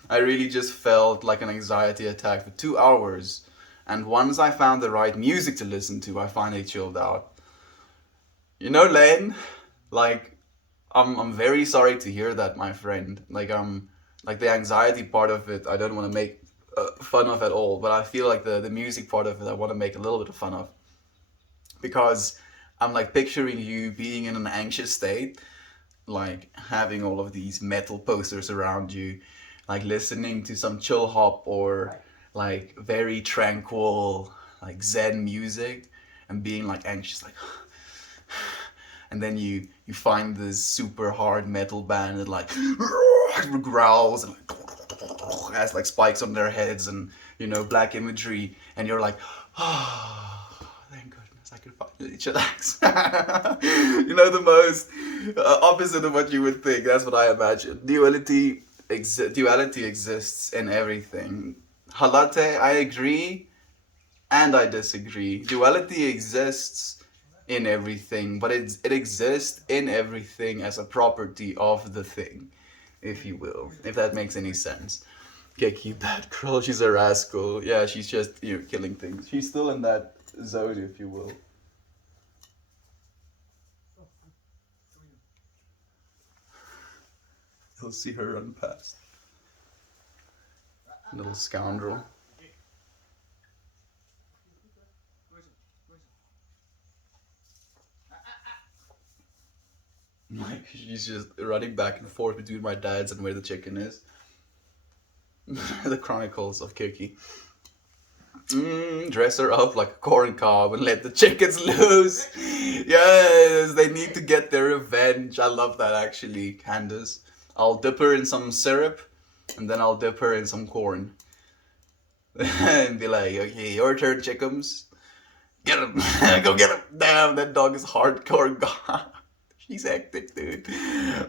I really just felt like an anxiety attack for 2 hours. And once I found the right music to listen to, I finally chilled out. You know, Lane, like I'm very sorry to hear that, my friend. Like the anxiety part of it, I don't want to make fun of at all. But I feel like the music part of it, I want to make a little bit of fun of because I'm like picturing you being in an anxious state, like having all of these metal posters around you, like listening to some chill hop or like very tranquil, like Zen music, and being like anxious, like. And then you find this super hard metal band that like growls and like, has like spikes on their heads and black imagery, and you're like, oh, thank goodness I could finally chillax. The most opposite of what you would think. That's what I imagine. Duality exists in everything. Halate, I agree and I disagree. Duality exists in everything, but it exists in everything as a property of the thing, if you will, if that makes any sense. Okay, keep that girl. She's a rascal. Yeah, she's just killing things. She's still in that zone, if you will. You'll see her run past. Little scoundrel. Like, she's just running back and forth between my dad's and where the chicken is. The Chronicles of Kiki. Dress her up like a corn cob and let the chickens loose. Yes, they need to get their revenge. I love that, actually, Candace. I'll dip her in some syrup and then I'll dip her in some corn. And be like, okay, your turn, chickens. Get him. Go get him. Damn, that dog is hardcore god. She's hectic, dude.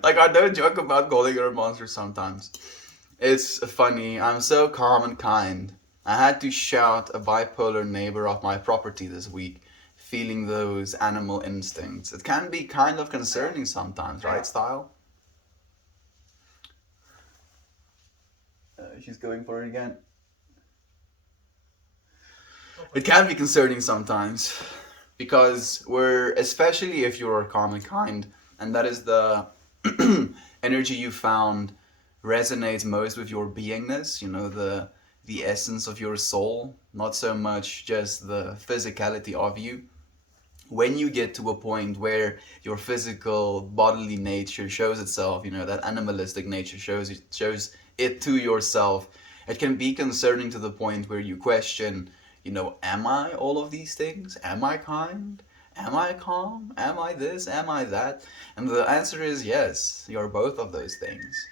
Like, I don't joke about calling her a monster sometimes. It's funny. I'm so calm and kind. I had to shout a bipolar neighbor off my property this week, feeling those animal instincts. It can be kind of concerning sometimes, right, Style? She's going for it again. It can be concerning sometimes because especially if you're calm and kind, and that is the energy you found resonates most with your beingness, the essence of your soul, not so much just the physicality of you. When you get to a point where your physical bodily nature shows itself, that animalistic nature shows it to yourself, it can be concerning to the point where you question, am I all of these things? Am I kind? Am I calm? Am I this? Am I that? And the answer is yes, you're both of those things.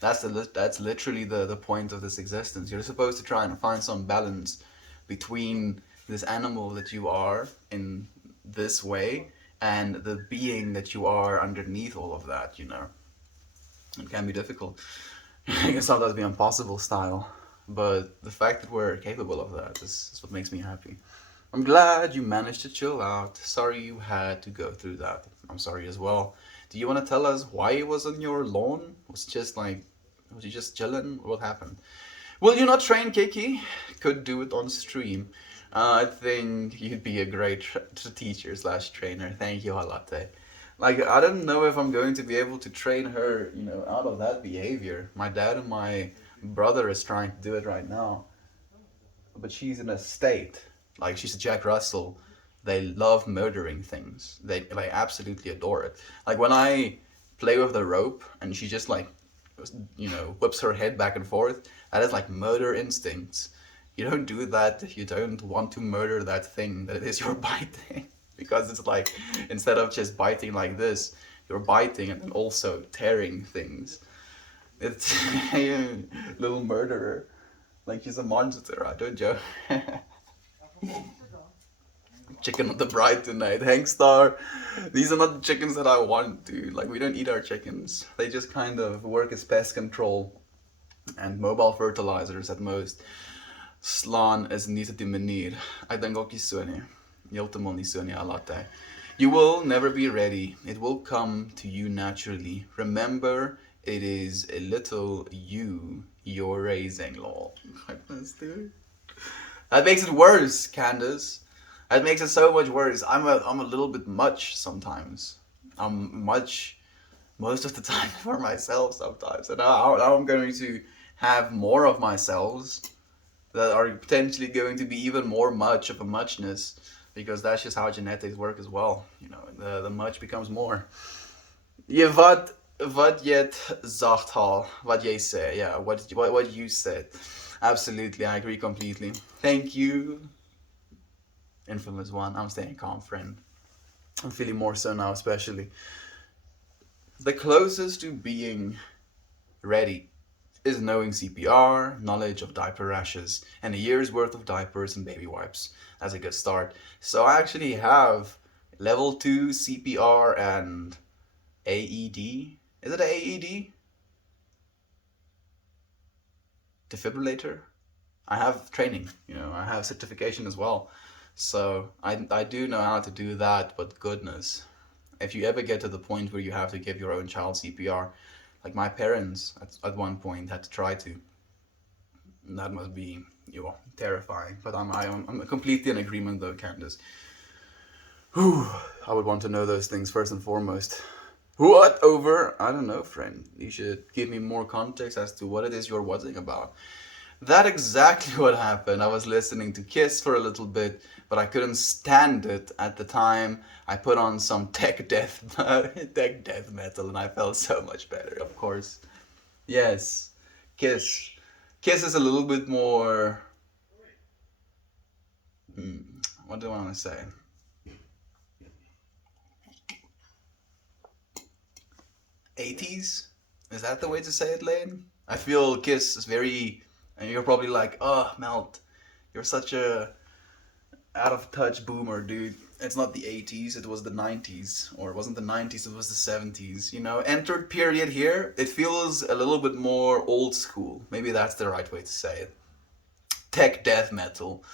That's literally the point of this existence. You're supposed to try and find some balance between this animal that you are in this way and the being that you are underneath all of that, It can be difficult. It can sometimes be impossible, Style. But the fact that we're capable of that is what makes me happy. I'm glad you managed to chill out. Sorry you had to go through that. I'm sorry as well. Do you want to tell us why it was on your lawn? Was you just chilling? What happened? Will you not train Kiki? Could do it on stream. I think you'd be a great teacher/trainer. Thank you, Halate. Like, I don't know if I'm going to be able to train her, out of that behavior. My dad and my brother is trying to do it right now. But she's in a state. Like, she's a Jack Russell. They love murdering things. They absolutely adore it. Like, when I play with the rope and she just whips her head back and forth, that is like murder instincts. You don't do that if you don't want to murder that thing that is you're biting. Because it's like, instead of just biting like this, you're biting and then also tearing things. It's a little murderer. Like, she's a monster, I don't joke. Chicken of the bride tonight. Hangstar. These are not the chickens that I want, dude. Like, we don't eat our chickens. They just kind of work as pest control and mobile fertilizers at most. Slaan is niet op die manier. Ek dink ook nie so nie. Heeltemal nie so nie, Halate. You will never be ready. It will come to you naturally. Remember, it is a little you're raising, lol. Goodness, dude. That makes it worse, Candace. That makes it so much worse. I'm a little bit much sometimes. I'm much most of the time for myself sometimes, and now I'm going to have more of myself that are potentially going to be even more much of a muchness, because that's just how genetics work as well. You know, the much becomes more. Yeah, wat jy zegt al, what you say, yeah, what you said. Absolutely, I agree completely. Thank you, Infamous One. I'm staying calm, friend. I'm feeling more so now, especially. The closest to being ready is knowing CPR, knowledge of diaper rashes, and a year's worth of diapers and baby wipes. That's a good start. So I actually have level 2 CPR and AED. Is it an AED? Defibrillator? I have training, you know, I have certification as well. So I do know how to do that, but goodness, if you ever get to the point where you have to give your own child CPR, like my parents at one point had to try to, that must be, you know, terrifying. But I'm completely in agreement though, Candace. Whew, I would want to know those things first and foremost. What over? I don't know, friend. You should give me more context as to what it is you're wuzzing about. That exactly what happened. I was listening to Kiss for a little bit, but I couldn't stand it at the time. I put on some tech death metal, and I felt so much better. Of course, yes, Kiss. Kiss is a little bit more. What do I want to say? '80s? Is that the way to say it, Lane? I feel Kiss is very. And you're probably like, oh, Melt, you're such a out of touch boomer, dude. It's not the 80s, it was the 90s. Or it wasn't the 90s, it was the 70s. You know, entered period here, it feels a little bit more old school. Maybe that's the right way to say it. Tech death metal.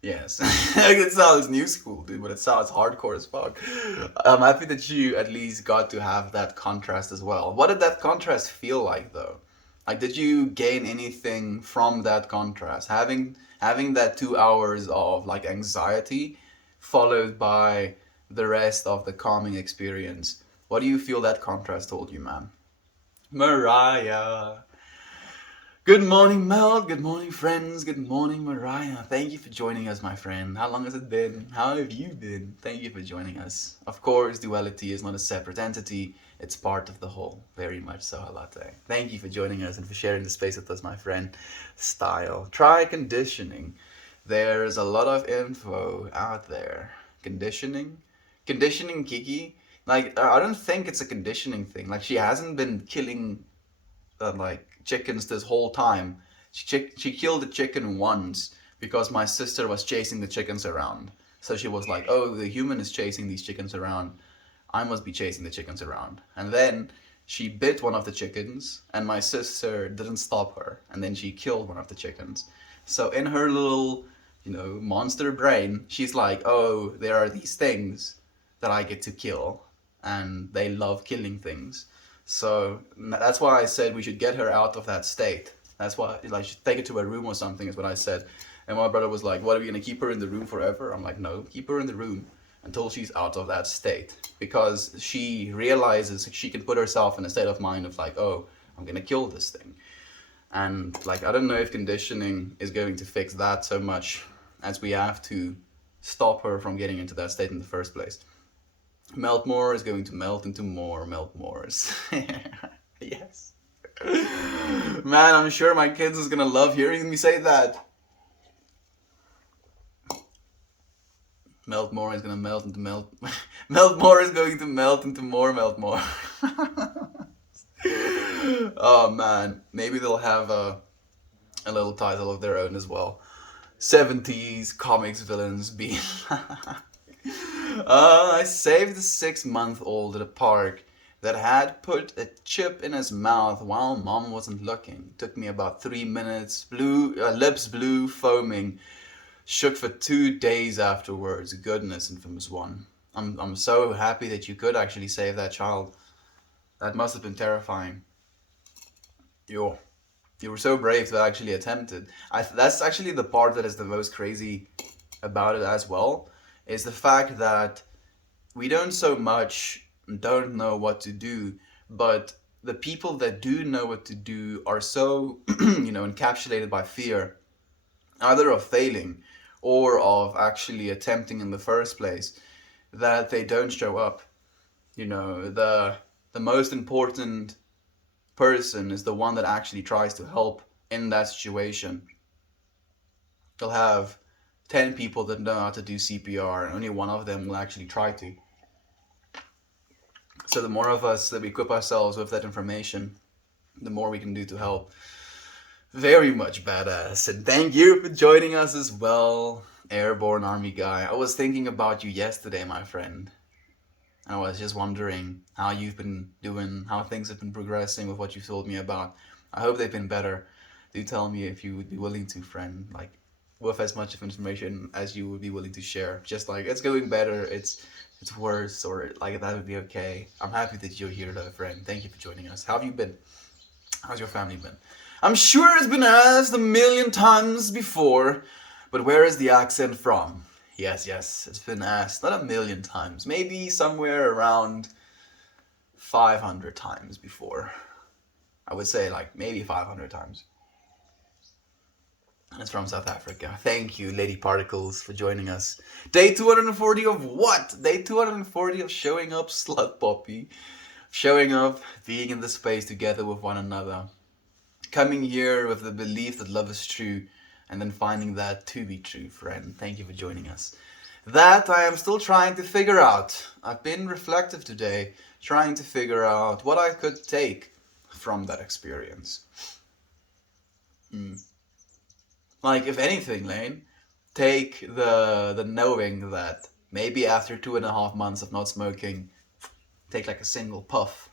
Yes. It sounds new school, dude, but it sounds hardcore as fuck. I'm happy that you at least got to have that contrast as well. What did that contrast feel like, though? Like, did you gain anything from that contrast? Having that 2 hours of like anxiety, followed by the rest of the calming experience. What do you feel that contrast told you, man? Mariah. Good morning, Mel. Good morning, friends. Good morning, Mariah. Thank you for joining us, my friend. How long has it been? How have you been? Thank you for joining us. Of course, duality is not a separate entity. It's part of the whole. Very much so, Halate. Thank you for joining us and for sharing the space with us, my friend. Style. Try conditioning. There's a lot of info out there. Conditioning? Conditioning Kiki? Like, I don't think it's a conditioning thing. Like, she hasn't been killing like chickens this whole time. She killed a chicken once because my sister was chasing the chickens around. So she was like, oh, the human is chasing these chickens around. I must be chasing the chickens around. And then she bit one of the chickens, and my sister didn't stop her. And then she killed one of the chickens. So in her little, you know, monster brain, she's like, oh, there are these things that I get to kill. And they love killing things. So that's why I said we should get her out of that state. That's why, like, should take her to a room or something is what I said. And my brother was like, what, are we going to keep her in the room forever? I'm like, no, keep her in the room until she's out of that state. Because she realizes she can put herself in a state of mind of like, oh, I'm going to kill this thing. And like, I don't know if conditioning is going to fix that so much, as we have to stop her from getting into that state in the first place. Melt more is going to melt into more melt mores. Yes. Man, I'm sure my kids is gonna love hearing me say that. Melt more is gonna melt into melt. Melt more is going to melt into more melt more. Oh man, maybe they'll have a little title of their own as well. 70s comics villains being. I saved the 6-month-old at a park that had put a chip in his mouth while mom wasn't looking. Took me about 3 minutes, lips blue, foaming. Shook for 2 days afterwards. Goodness, Infamous One. I'm so happy that you could actually save that child. That must have been terrifying. You were so brave to actually attempt it. That's actually the part that is the most crazy about it as well. is the fact that we don't so much don't know what to do, but the people that do know what to do are so, encapsulated by fear, either of failing or of actually attempting in the first place, that they don't show up. The most important person is the one that actually tries to help in that situation. They'll have 10 people that know how to do CPR, and only one of them will actually try to. So the more of us that we equip ourselves with that information, the more we can do to help. Very much badass. And thank you for joining us as well, Airborne Army guy. I was thinking about you yesterday, my friend. I was just wondering how you've been doing, how things have been progressing with what you told me about. I hope they've been better. Do tell me if you would be willing to, friend, like, with as much of information as you would be willing to share. Just like, it's going better, it's worse, or like, that would be okay. I'm happy that you're here, though, friend. Thank you for joining us. How have you been? How's your family been? I'm sure it's been asked a million times before, but where is the accent from? Yes, it's been asked not a million times, maybe somewhere around 500 times before. I would say like maybe 500 times. And it's from South Africa. Thank you, Lady Particles, for joining us. Day 240 of what? Day 240 of showing up, Slut Poppy. Showing up, being in the space together with one another. Coming here with the belief that love is true, and then finding that to be true, friend. Thank you for joining us. That I am still trying to figure out. I've been reflective today, trying to figure out what I could take from that experience. Like, if anything, Lane, take the knowing that maybe after 2.5 months of not smoking, take like a single puff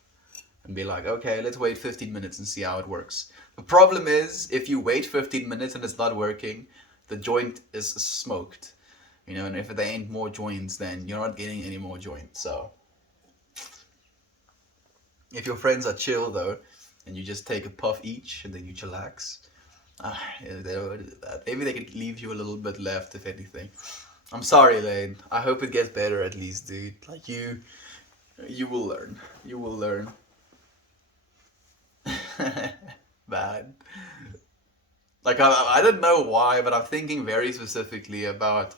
and be like, okay, let's wait 15 minutes and see how it works. The problem is, if you wait 15 minutes and it's not working, the joint is smoked. And if there ain't more joints, then you're not getting any more joints. So, if your friends are chill though, and you just take a puff each and then you chillax, maybe they could leave you a little bit left, if anything. I'm sorry, Lane. I hope it gets better at least, dude. Like, you will learn. You will learn. Bad. Like, I don't know why, but I'm thinking very specifically about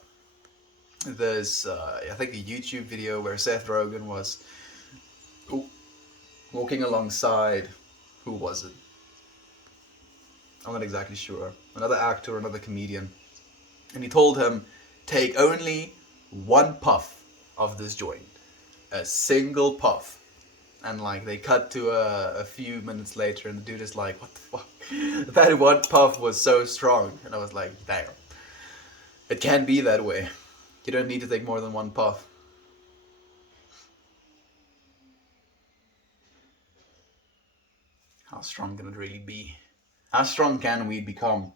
this, I think a YouTube video where Seth Rogen was walking alongside, who was it? I'm not exactly sure. Another actor, another comedian. And he told him, take only one puff of this joint. A single puff. And like, they cut to a few minutes later and the dude is like, what the fuck? That one puff was so strong. And I was like, damn. It can be that way. You don't need to take more than one puff. How strong can it really be? How strong can we become?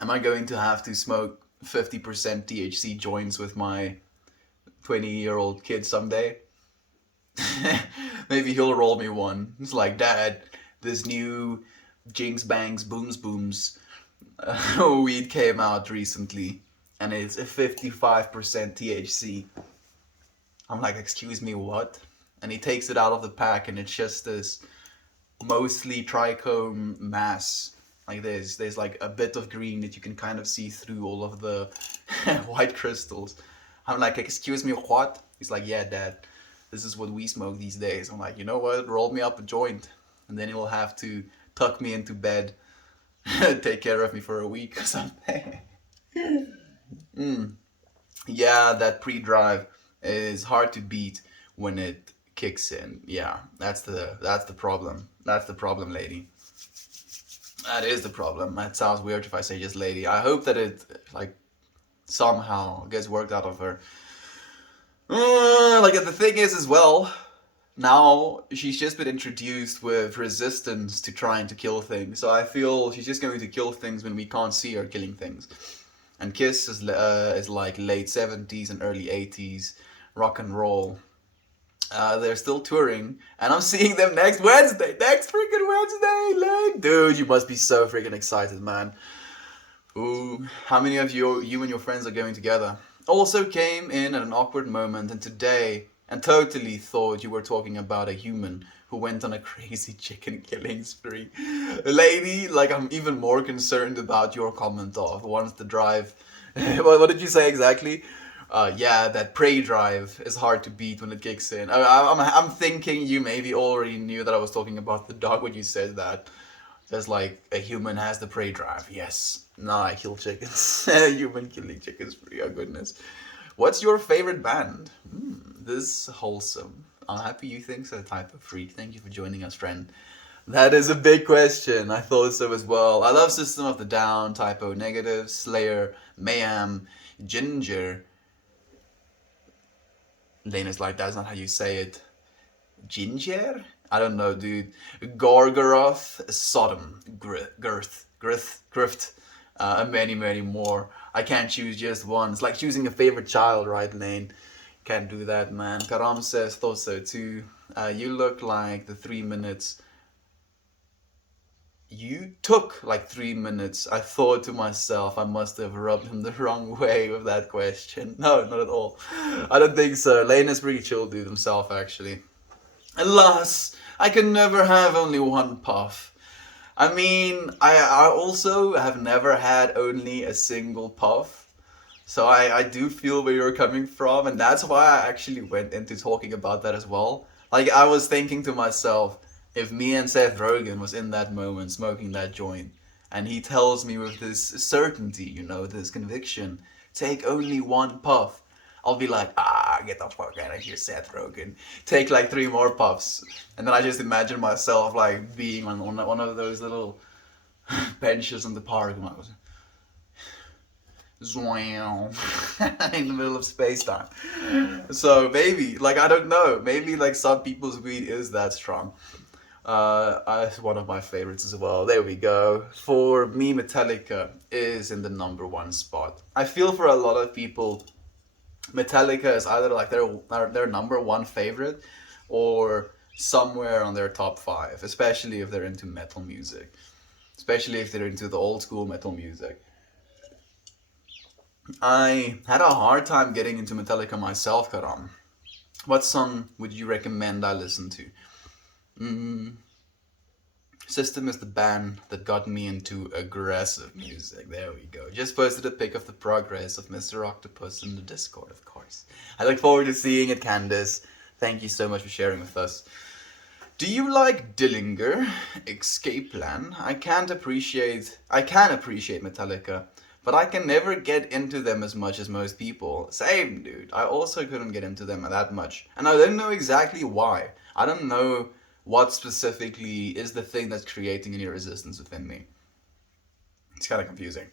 Am I going to have to smoke 50% THC joints with my 20-year-old kid someday? Maybe he'll roll me one. It's like, Dad, this new Jinx Bangs Booms Booms weed came out recently, and it's a 55% THC. I'm like, excuse me, what? And he takes it out of the pack, and it's just this mostly trichome mass. Like, there's like a bit of green that you can kind of see through all of the white crystals. I'm like, excuse me, what? He's like, yeah, Dad, this is what we smoke these days. I'm like, you know what? Roll me up a joint, and then he'll have to tuck me into bed, take care of me for a week or something. Yeah, that pre-drive is hard to beat when it kicks in. Yeah, that's the problem. That's the problem, lady. That is the problem. That sounds weird if I say just lady. I hope that it like somehow gets worked out of her. Like, the thing is as well, now she's just been introduced with resistance to trying to kill things. So I feel she's just going to kill things when we can't see her killing things. And Kiss is like late 70s and early 80s rock and roll. They're still touring, and I'm seeing them next Wednesday. Next freaking Wednesday, like, dude, you must be so freaking excited, man. Ooh, how many of you and your friends are going together? Also came in at an awkward moment and today and totally thought you were talking about a human who went on a crazy chicken killing spree. Lady, like I'm even more concerned about your comment of once the drive. What did you say exactly? Yeah, that prey drive is hard to beat when it kicks in. I'm thinking you maybe already knew that I was talking about the dog when you said that. Just like a human has the prey drive. Yes. Nah, I kill chickens. Human killing chickens for your goodness. What's your favorite band? This is wholesome. I'm happy you think so, type of freak. Thank you for joining us, friend. That is a big question. I thought so as well. I love System of the Down, Typo Negative, Slayer, Mayhem, Ginger. Lena's like, that's not how you say it. Ginger? I don't know, dude. Gorgoroth, Sodom, Grift, and many, many more. I can't choose just one. It's like choosing a favorite child, right, Lane? Can't do that, man. Karam says, thought so too. You look like the 3 minutes. You took like 3 minutes. I thought to myself, I must have rubbed him the wrong way with that question. No, not at all. I don't think so. Lane is pretty chill dude himself, actually. Alas, I can never have only one puff. I mean, I also have never had only a single puff. So I do feel where you're coming from, and that's why I actually went into talking about that as well. Like, I was thinking to myself, if me and Seth Rogen was in that moment smoking that joint, and he tells me with this certainty, you know, this conviction, take only one puff, I'll be like, get the fuck out of here, Seth Rogen. Take like 3 more puffs. And then I just imagine myself like being on one of those little benches in the park. And I was in the middle of space time. So maybe, like, I don't know. Maybe like some people's weed is that strong. It's one of my favorites as well. There we go. For me, Metallica is in the #1 spot. I feel for a lot of people, Metallica is either like their #1 favorite or somewhere on their top 5, especially if they're into metal music, especially if they're into the old school metal music. I had a hard time getting into Metallica myself, Karam. What song would you recommend I listen to? System is the band that got me into aggressive music. There we go. Just posted a pic of the progress of Mr. Octopus in the Discord, of course. I look forward to seeing it, Candice. Thank you so much for sharing with us. Do you like Dillinger, Escape Plan? I can appreciate Metallica, but I can never get into them as much as most people. Same, dude. I also couldn't get into them that much. And I don't know exactly why. I don't know what specifically is the thing that's creating any resistance within me. It's kind of confusing.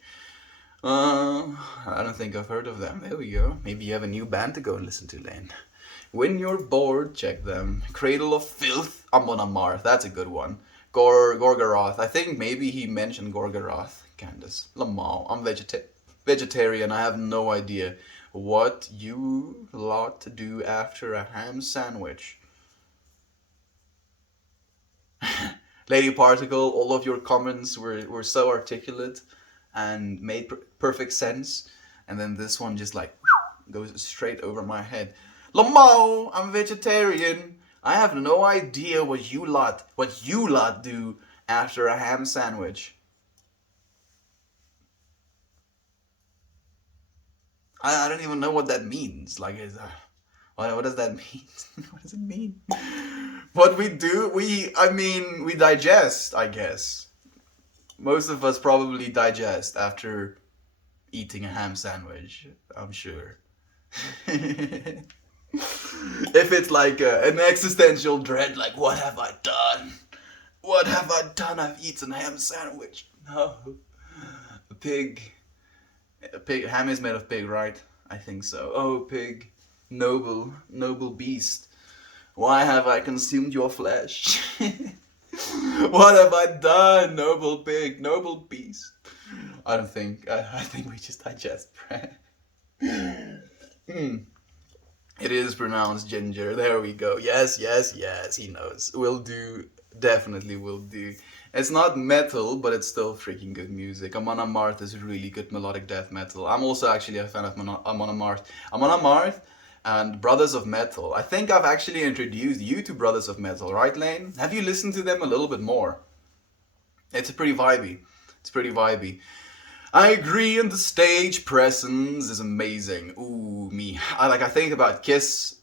I don't think I've heard of them. There we go. Maybe you have a new band to go and listen to, Lane. When you're bored, check them. Cradle of Filth, Amon Amarth. That's a good one. Gorgoroth. I think maybe he mentioned Gorgoroth. Candice. Lamal. I'm vegetarian. I have no idea what you lot do after a ham sandwich. Lady Particle, all of your comments were so articulate and made perfect sense. And then this one just like goes straight over my head. Lamau, I'm vegetarian. I have no idea what you lot do after a ham sandwich. I don't even know what that means. Like, what does that mean? What does it mean? What we do, we digest, I guess. Most of us probably digest after eating a ham sandwich, I'm sure. If it's like an existential dread, like, what have I done? What have I done? I've eaten a ham sandwich. No. A pig. Ham is made of pig, right? I think so. Oh, pig. Noble beast. Why have I consumed your flesh? What have I done, noble pig, noble beast? I think we just digest bread. It is pronounced ginger. There we go. Yes, yes, yes. He knows. Will do. Definitely will do. It's not metal, but it's still freaking good music. Amon Amarth is really good melodic death metal. I'm also actually a fan of Amon Amarth. Amon Amarth and Brothers of Metal. I think I've actually introduced you to Brothers of Metal, right, Lane? Have you listened to them a little bit more? It's pretty vibey. It's pretty vibey. I agree, and the stage presence is amazing. Ooh, me. I think about Kiss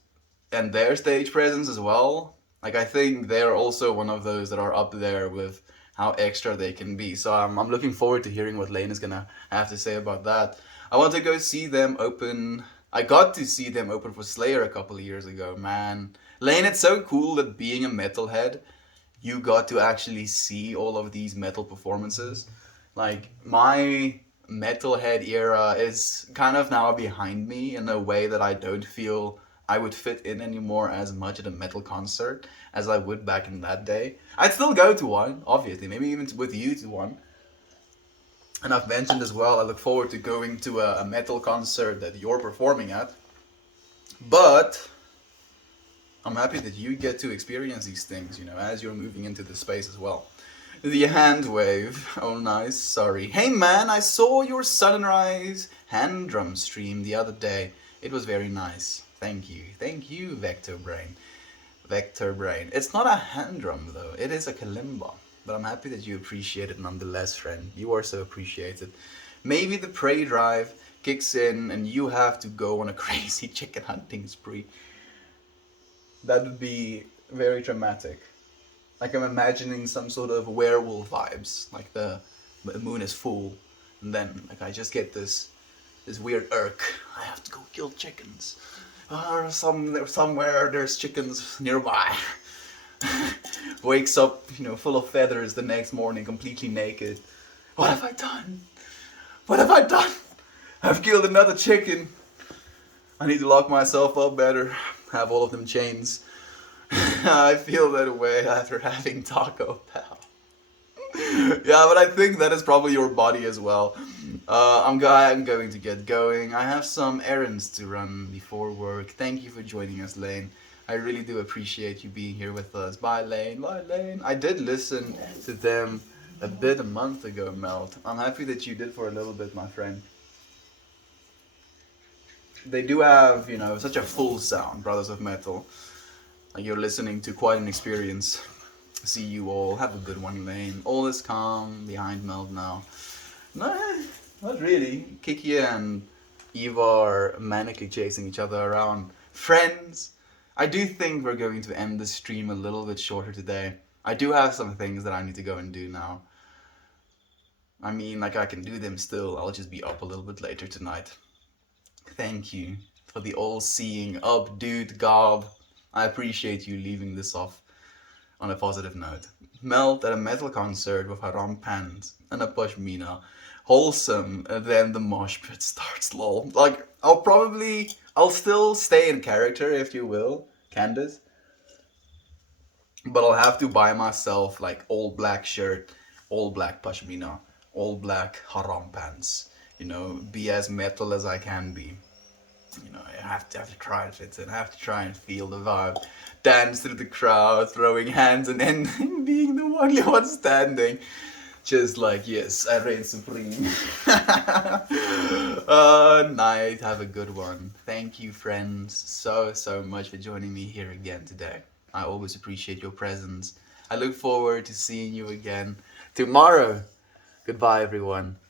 and their stage presence as well. Like I think they're also one of those that are up there with how extra they can be. So I'm looking forward to hearing what Lane is gonna have to say about that. I want to go see them open. I got to see them open for Slayer a couple of years ago, man. Lane, it's so cool that being a metalhead, you got to actually see all of these metal performances. Like my metalhead era is kind of now behind me in a way that I don't feel I would fit in anymore as much at a metal concert as I would back in that day. I'd still go to one, obviously, maybe even with you to one. And I've mentioned as well, I look forward to going to a metal concert that you're performing at. But I'm happy that you get to experience these things, as you're moving into the space as well. The hand wave. Oh, nice. Sorry. Hey, man, I saw your sunrise hand drum stream the other day. It was very nice. Thank you. Thank you, Vector Brain. Vector Brain. It's not a hand drum, though. It is a kalimba. But I'm happy that you appreciate it nonetheless, friend. You are so appreciated. Maybe the prey drive kicks in and you have to go on a crazy chicken hunting spree. That would be very dramatic. Like I'm imagining some sort of werewolf vibes, like the moon is full, and then like I just get this weird irk. I have to go kill chickens. Or somewhere there's chickens nearby. Wakes up, full of feathers the next morning, completely naked. What have I done? What have I done? I've killed another chicken. I need to lock myself up better. Have all of them chains. I feel that way after having Taco Bell. Yeah, but I think that is probably your body as well. I'm going to get going. I have some errands to run before work. Thank you for joining us, Lane. I really do appreciate you being here with us. Bye, Lane. Bye, Lane. I did listen to them a month ago, Melt. I'm happy that you did for a little bit, my friend. They do have, such a full sound, Brothers of Metal. Like you're listening to quite an experience. See you all. Have a good one, Lane. All is calm behind Meld now. No, not really. Kiki and Eva are manically chasing each other around. Friends, I do think we're going to end the stream a little bit shorter today. I do have some things that I need to go and do now. I mean, like I can do them still. I'll just be up a little bit later tonight. Thank you for the all-seeing up, dude, gob. I appreciate you leaving this off on a positive note. Melt at a metal concert with haram pants and a pashmina. Wholesome, and then the mosh pit starts, lol. Like, I'll still stay in character, if you will, Candace. But I'll have to buy myself, like, all black shirt, all black pashmina, all black haram pants. Be as metal as I can be. I have to try and fit in. I have to try and feel the vibe. Dance through the crowd, throwing hands, and then being the only one standing. Just like, yes, I reign supreme. Night, have a good one. Thank you, friends, so much for joining me here again today. I always appreciate your presence. I look forward to seeing you again tomorrow. Goodbye, everyone.